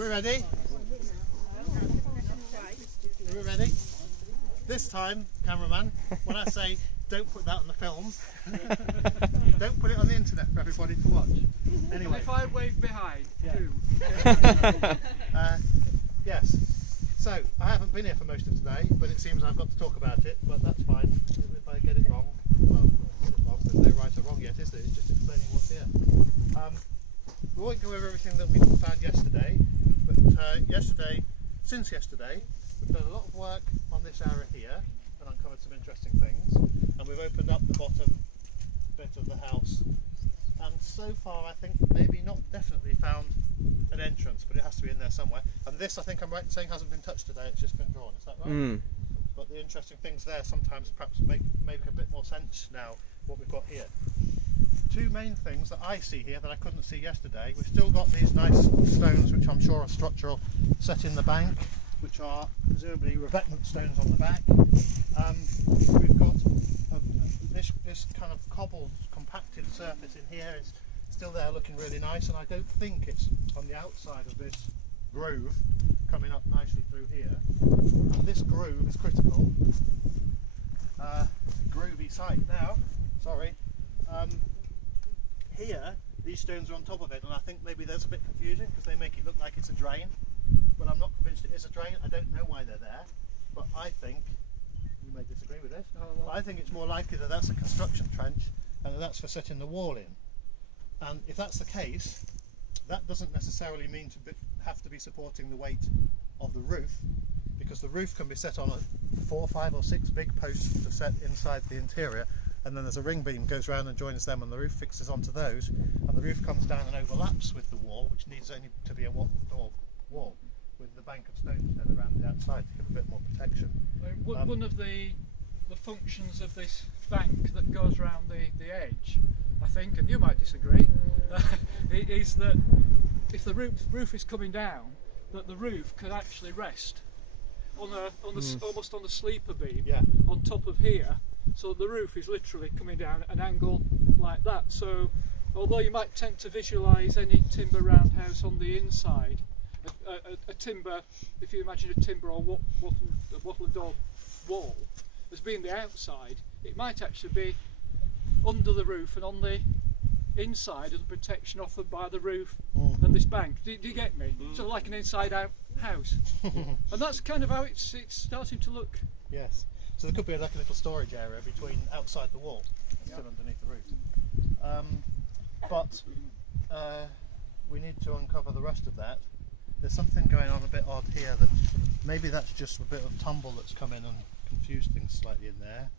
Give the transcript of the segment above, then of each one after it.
we ready? Are we ready? This time, cameraman, when I say don't put that on the film, don't put it on the internet for everybody to watch. Anyway. If I wave behind, do. Yes. So, I haven't been here for most of today, but it seems I've got to talk about it, but that's fine. If I get it wrong, well, get it wrong, there's no right or wrong yet, is there? It's just explaining what's here. We won't go over everything that we found yesterday, but since yesterday, we've done a lot of work on this area here and uncovered some interesting things, and we've opened up the bottom bit of the house, and so far I think maybe not definitely found an entrance, but it has to be in there somewhere. And this, I think I'm right in saying, hasn't been touched today, it's just been drawn, is that right? But the interesting things there sometimes perhaps make a bit more sense now, what we've got here. Two main things that I see here that I couldn't see yesterday. We've still got these nice stones, which I'm sure are structural, set in the bank, which are presumably revetment stones on the back. We've got this kind of cobbled, compacted surface in here is still there, looking really nice, and I don't think it's on the outside of this groove coming up nicely through here. And this groove is critical. Groovy site now. Sorry. Here, these stones are on top of it, and I think maybe that's a bit confusing because they make it look like it's a drain. But I'm not convinced it is a drain. I don't know why they're there, but I think, you may disagree with this, but I think it's more likely that that's a construction trench and that that's for setting the wall in. And if that's the case, that doesn't necessarily mean to have to be supporting the weight of the roof, because the roof can be set on 4, 5 or 6 big posts to set inside the interior, and then there's a ring beam goes round and joins them, and the roof fixes onto those, and the roof comes down and overlaps with the wall, which needs only to be a wall with the bank of stones then around the outside to give a bit more protection. One of the functions of this bank that goes around the edge, I think, and you might disagree, is that if the roof is coming down, that the roof can actually rest on almost on a sleeper beam on top of here, so the roof is literally coming down at an angle like that. So although you might tend to visualise any timber roundhouse on the inside, a timber, if you imagine a timber or wattle and daub wall as being the outside, it might actually be under the roof and on the inside of the protection offered by the roof and this bank. Do you get me? Sort of like an inside out house. And that's kind of how it's starting to look. Yes. So there could be like a little storage area between outside the wall and still underneath the roof. But we need to uncover the rest of that. There's something going on a bit odd here, that maybe that's just a bit of tumble that's come in and confused things slightly in there.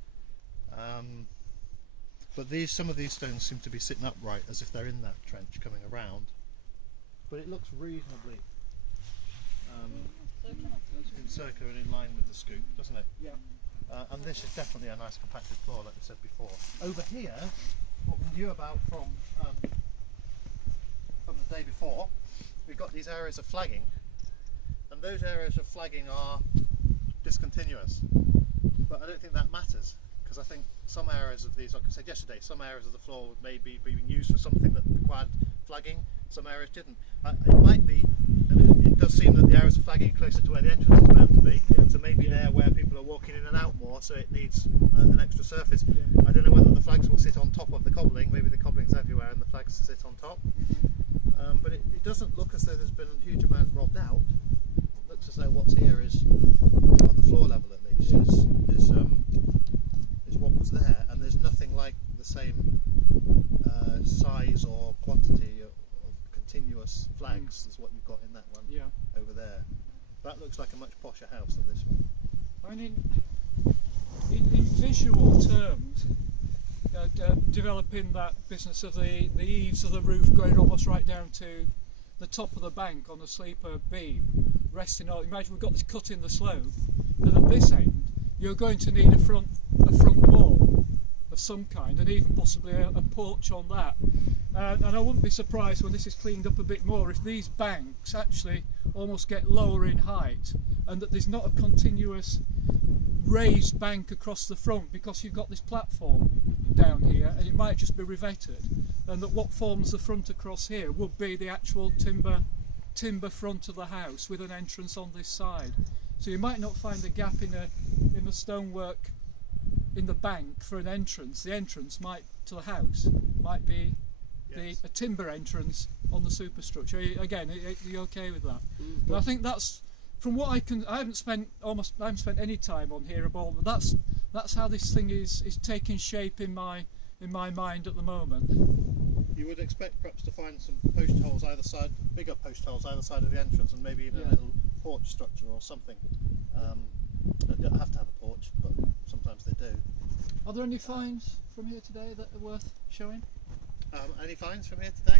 But some of these stones seem to be sitting upright as if they're in that trench coming around. But it looks reasonably circular and in line with the scoop, doesn't it? Yeah. And this is definitely a nice compacted floor, like we said before. Over here, what we knew about from the day before, we've got these areas of flagging, and those areas of flagging are discontinuous. But I don't think that matters, because I think some areas of these, like I said yesterday, some areas of the floor may be being used for something that required flagging, some areas didn't. It might be, I mean, it does seem that the areas of flagging are closer to where the entrance is bound to be, so maybe there where people are walking in and out more, so it needs an extra surface. I don't know whether the flags will sit on top of the cobbling, maybe the cobbling's everywhere and the flags sit on top. But it doesn't look as though there's been a huge amount robbed out. It looks as though what's here is, on the floor level at least, is what was there, and there's nothing like the same size or quantity of continuous flags as what you've got in that one over there. That looks like a much posher house than this one. I mean, in visual terms, developing that business of the eaves of the roof going almost right down to the top of the bank on the sleeper beam, resting on. Imagine we've got this cut in the slope, and at this end you're going to need a front wall of some kind, and even possibly a porch on that. And I wouldn't be surprised when this is cleaned up a bit more if these banks actually almost get lower in height, and that there's not a continuous raised bank across the front, because you've got this platform down here and it might just be revetted, and that what forms the front across here would be the actual timber timber front of the house with an entrance on this side. So you might not find a gap in the stonework in the bank for an entrance. The entrance to the house might be a timber entrance on the superstructure. Again, are you okay with that? But I think that's, from what I haven't spent any time on here about, but that's how this thing is taking shape in my mind at the moment. You would expect perhaps to find some post holes either side, bigger post holes either side of the entrance, and maybe even a little porch structure or something. They don't have to have a porch, but sometimes they do. Are there any finds from here today that are worth showing? Any finds from here today?